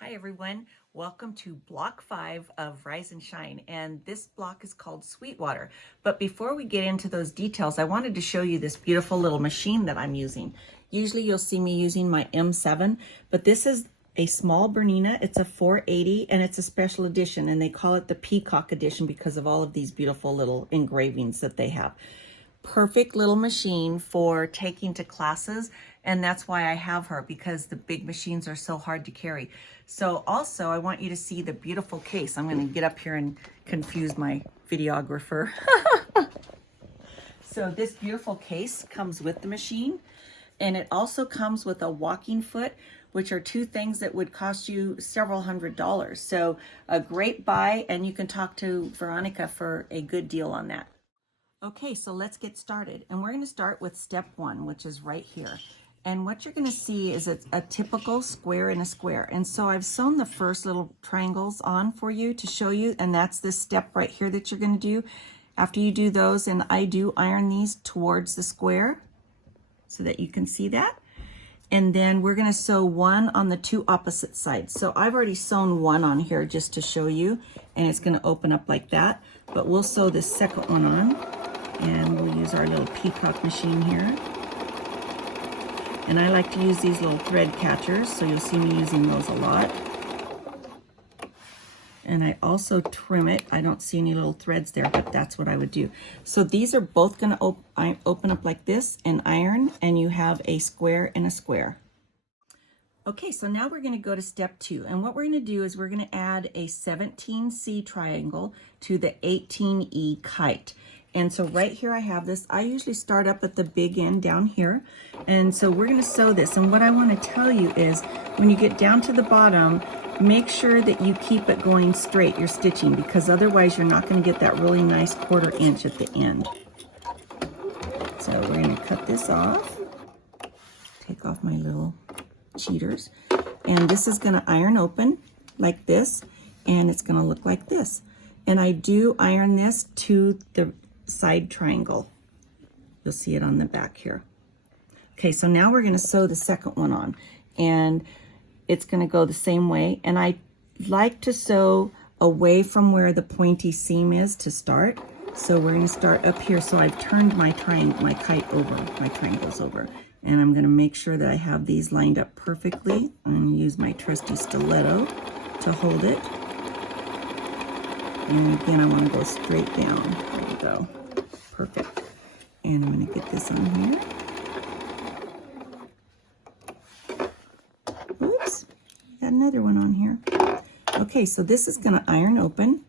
Hi everyone, welcome to block 5 of Rise and Shine, and this block is called Sweetwater. But before we get into those details, I wanted to show you this beautiful little machine that I'm using. Usually you'll see me using my M7, but this is a small Bernina. It's a 480 and it's a special edition, and they call it the Peacock edition because of all of these beautiful little engravings that they have. Perfect little machine for taking to classes, and that's why I have her, because the big machines are so hard to carry. So also I want you to see the beautiful case. I'm going to get up here and confuse my videographer. So this beautiful case comes with the machine, and it also comes with a walking foot, which are two things that would cost you several $100s. So a great buy, and you can talk to Veronica for a good deal on that. Okay, so let's get started. And we're going to start with step 1, which is right here. And what you're going to see is it's a typical square in a square. And so I've sewn the first little triangles on for you to show you. And that's this step right here that you're going to do. After you do those, and I do iron these towards the square so that you can see that. And then we're going to sew one on the two opposite sides. So I've already sewn one on here just to show you. And it's going to open up like that. But we'll sew this second one on. And we'll use our little peacock machine here. And I like to use these little thread catchers, so you'll see me using those a lot. And I also trim it. I don't see any little threads there, but that's what I would do. So these are both going to open up like this and iron, and you have a square and a square. Okay, so now we're going to go to step 2. And what we're going to do is we're going to add a 17C triangle to the 18E kite. And so right here I have this. I usually start up at the big end down here. And so we're going to sew this. And what I want to tell you is when you get down to the bottom, make sure that you keep it going straight, your stitching, because otherwise you're not going to get that really nice 1/4 inch at the end. So we're going to cut this off. Take off my little cheaters. And this is going to iron open like this. And it's going to look like this. And I do iron this to the side triangle. You'll see it on the back here. Okay, so now we're going to sew the second one on, and it's going to go the same way. And I like to sew away from where the pointy seam is to start. So we're going to start up here. So I've turned my kite over, my triangles over, and I'm going to make sure that I have these lined up perfectly. I'm going to use my trusty stiletto to hold it. And again, I want to go straight down. There we go. Perfect. And I'm going to get this on here. Oops. Got another one on here. Okay, so this is going to iron open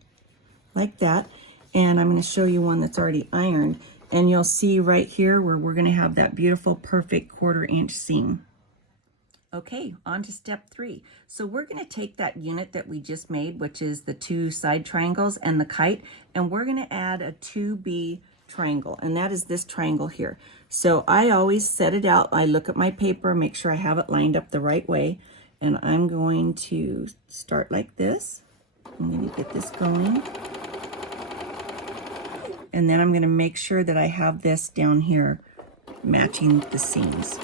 like that. And I'm going to show you one that's already ironed. And you'll see right here where we're going to have that beautiful, perfect 1/4 inch seam. Okay, on to step 3. So we're going to take that unit that we just made, which is the 2 side triangles and the kite, and we're going to add a 2B triangle, and that is this triangle here. So I always set it out. I look at my paper, make sure I have it lined up the right way, and I'm going to start like this. I'm going to get this going. And then I'm going to make sure that I have this down here matching the seams.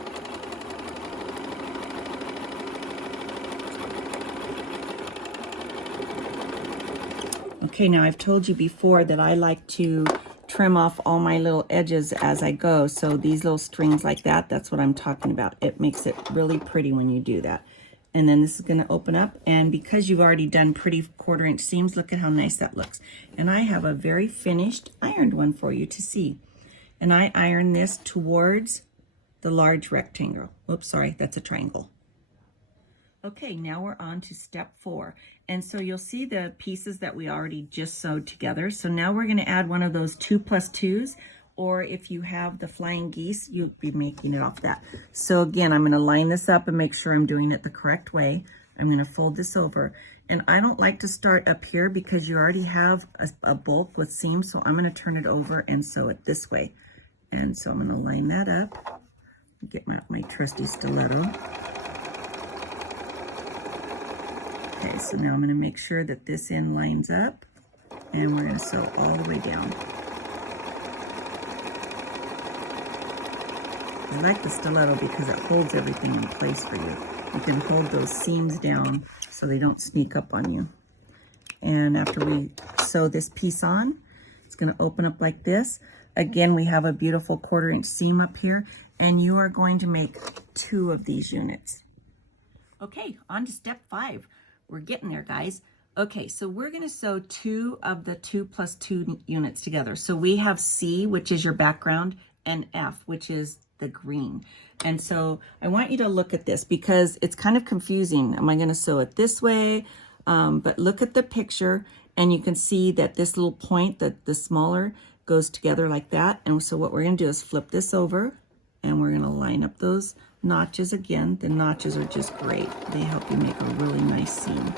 Okay, now I've told you before that I like to trim off all my little edges as I go. So these little strings like that, that's what I'm talking about. It makes it really pretty when you do that. And then this is going to open up. And because you've already done pretty 1/4 inch seams, look at how nice that looks. And I have a very finished ironed one for you to see. And I iron this towards the large rectangle. Whoops, sorry, that's a triangle. Okay, now we're on to step 4. And so you'll see the pieces that we already just sewed together. So now we're going to add one of those 2+2s, or if you have the flying geese, you'll be making it off that. So again, I'm going to line this up and make sure I'm doing it the correct way. I'm going to fold this over. And I don't like to start up here because you already have a bulk with seams. So I'm going to turn it over and sew it this way. And so I'm going to line that up. Get my trusty stiletto. Okay, so now I'm going to make sure that this end lines up, and we're going to sew all the way down. I like the stiletto because it holds everything in place for you. You can hold those seams down so they don't sneak up on you. And after we sew this piece on, it's going to open up like this. Again, we have a beautiful 1/4 inch seam up here, and you are going to make 2 of these units. Okay, on to step 5. We're getting there, guys. Okay, so we're going to sew 2 of the 2 plus 2 units together. So we have C, which is your background, and F, which is the green. And so I want you to look at this because it's kind of confusing. Am I going to sew it this way? But look at the picture, and you can see that this little point, the smaller, goes together like that. And so what we're going to do is flip this over, and we're going to line up those notches again. The notches are just great. They help you make a really nice seam.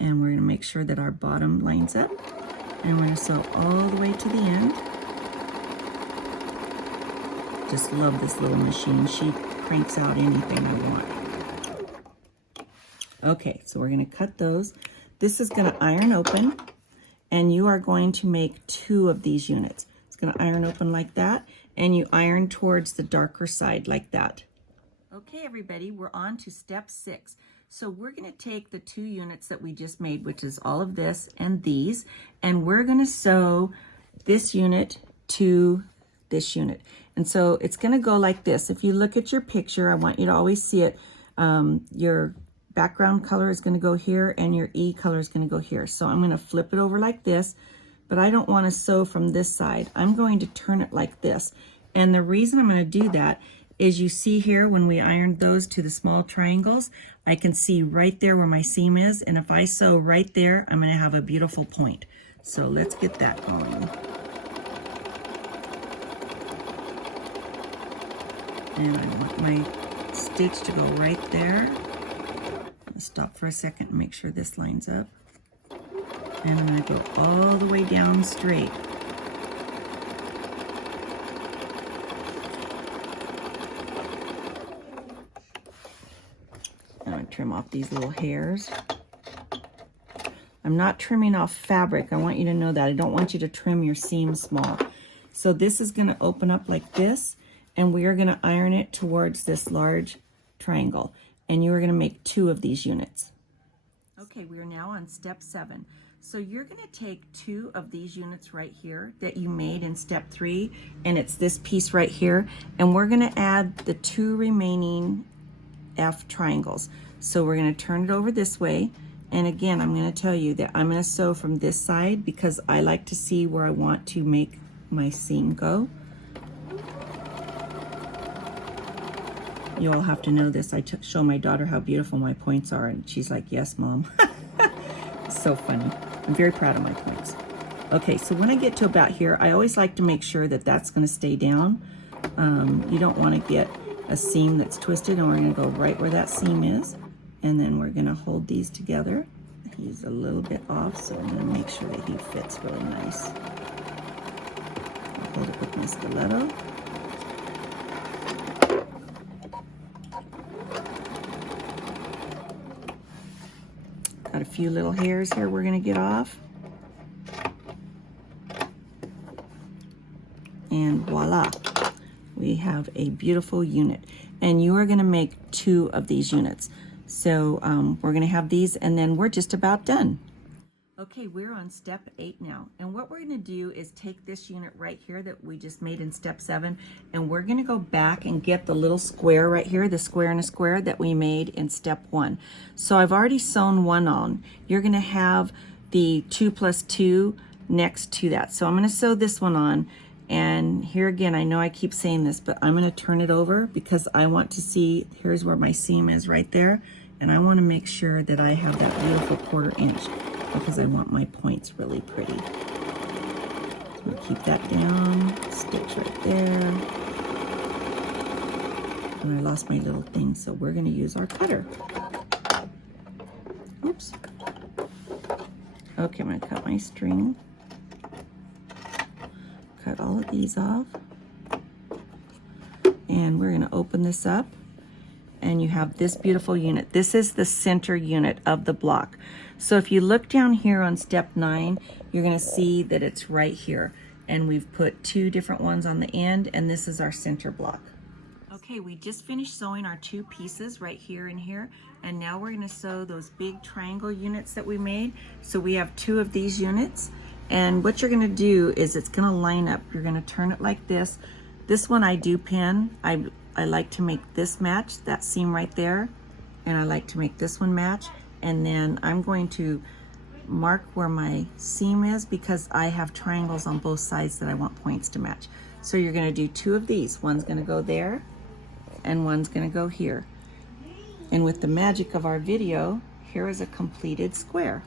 And we're going to make sure that our bottom lines up, and we're going to sew all the way to the end. Just love this little machine. She cranks out anything I want. Okay, so we're going to cut those. This is going to iron open, and you are going to make 2 of these units. It's going to iron open like that, and you iron towards the darker side like that. Okay, everybody, we're on to step 6. So we're going to take the 2 units that we just made, which is all of this and these, and we're going to sew this unit to this unit. And so it's going to go like this. If you look at your picture, I want you to always see it. Your background color is going to go here, and your E color is going to go here. So I'm going to flip it over like this, but I don't want to sew from this side. I'm going to turn it like this. And the reason I'm going to do that is, you see here when we ironed those to the small triangles, I can see right there where my seam is, and if I sew right there, I'm going to have a beautiful point. So let's get that going. And I want my stitch to go right there. Stop for a second and make sure this lines up. And I'm going to go all the way down straight. I'm going to trim off these little hairs. I'm not trimming off fabric. I want you to know that. I don't want you to trim your seam small. So this is going to open up like this, and we are going to iron it towards this large triangle. And you are going to make 2 of these units. Okay, we are now on step 7. So you're going to take 2 of these units right here that you made in step 3, and it's this piece right here, and we're going to add the 2 remaining F triangles. So we're going to turn it over this way, and again, I'm going to tell you that I'm going to sew from this side because I like to see where I want to make my seam go. You all have to know this. I show my daughter how beautiful my points are, and she's like, yes, Mom. It's so funny. I'm very proud of my points. Okay, so when I get to about here, I always like to make sure that that's going to stay down. You don't want to get a seam that's twisted, and we're going to go right where that seam is, and then we're going to hold these together. He's a little bit off, so I'm going to make sure that he fits really nice. I'll hold it with my stiletto. Got a few little hairs here we're going to get off. And voila, we have a beautiful unit. And you are going to make 2 of these units. So we're going to have these, and then we're just about done. Okay, we're on step 8 now. And what we're going to do is take this unit right here that we just made in step 7, and we're going to go back and get the little square right here, the square and a square that we made in step 1. So I've already sewn 1 on. You're going to have the 2 plus 2 next to that. So I'm going to sew this one on. And here again, I know I keep saying this, but I'm going to turn it over because I want to see, here's where my seam is right there. And I want to make sure that I have that beautiful 1/4 inch because I want my points really pretty. So we'll keep that down, stitch right there. And I lost my little thing, so we're going to use our cutter. Oops. Okay, I'm going to cut my string. Cut all of these off. And we're going to open this up. And you have this beautiful unit. This is the center unit of the block. So if you look down here on step 9, you're going to see that it's right here. And we've put 2 different ones on the end, and this is our center block. Okay, we just finished sewing our 2 pieces right here and here, and now we're going to sew those big triangle units that we made. So we have 2 of these units, and what you're going to do is it's going to line up. You're going to turn it like this. This one I do pin. I like to make this match, that seam right there, and I like to make this one match, and then I'm going to mark where my seam is because I have triangles on both sides that I want points to match. So you're going to do 2 of these. One's going to go there and one's going to go here. And with the magic of our video, here is a completed square.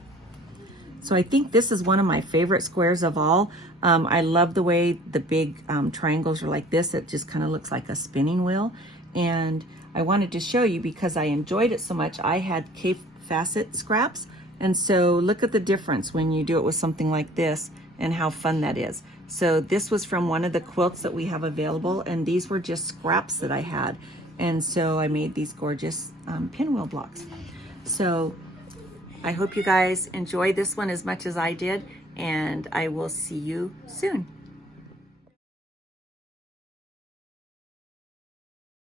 So I think this is one of my favorite squares of all. I love the way the big triangles are like this. It just kind of looks like a spinning wheel. And I wanted to show you because I enjoyed it so much. I had Cape Facet scraps. And so look at the difference when you do it with something like this and how fun that is. So this was from one of the quilts that we have available, and these were just scraps that I had. And so I made these gorgeous pinwheel blocks. So I hope you guys enjoyed this one as much as I did, and I will see you soon.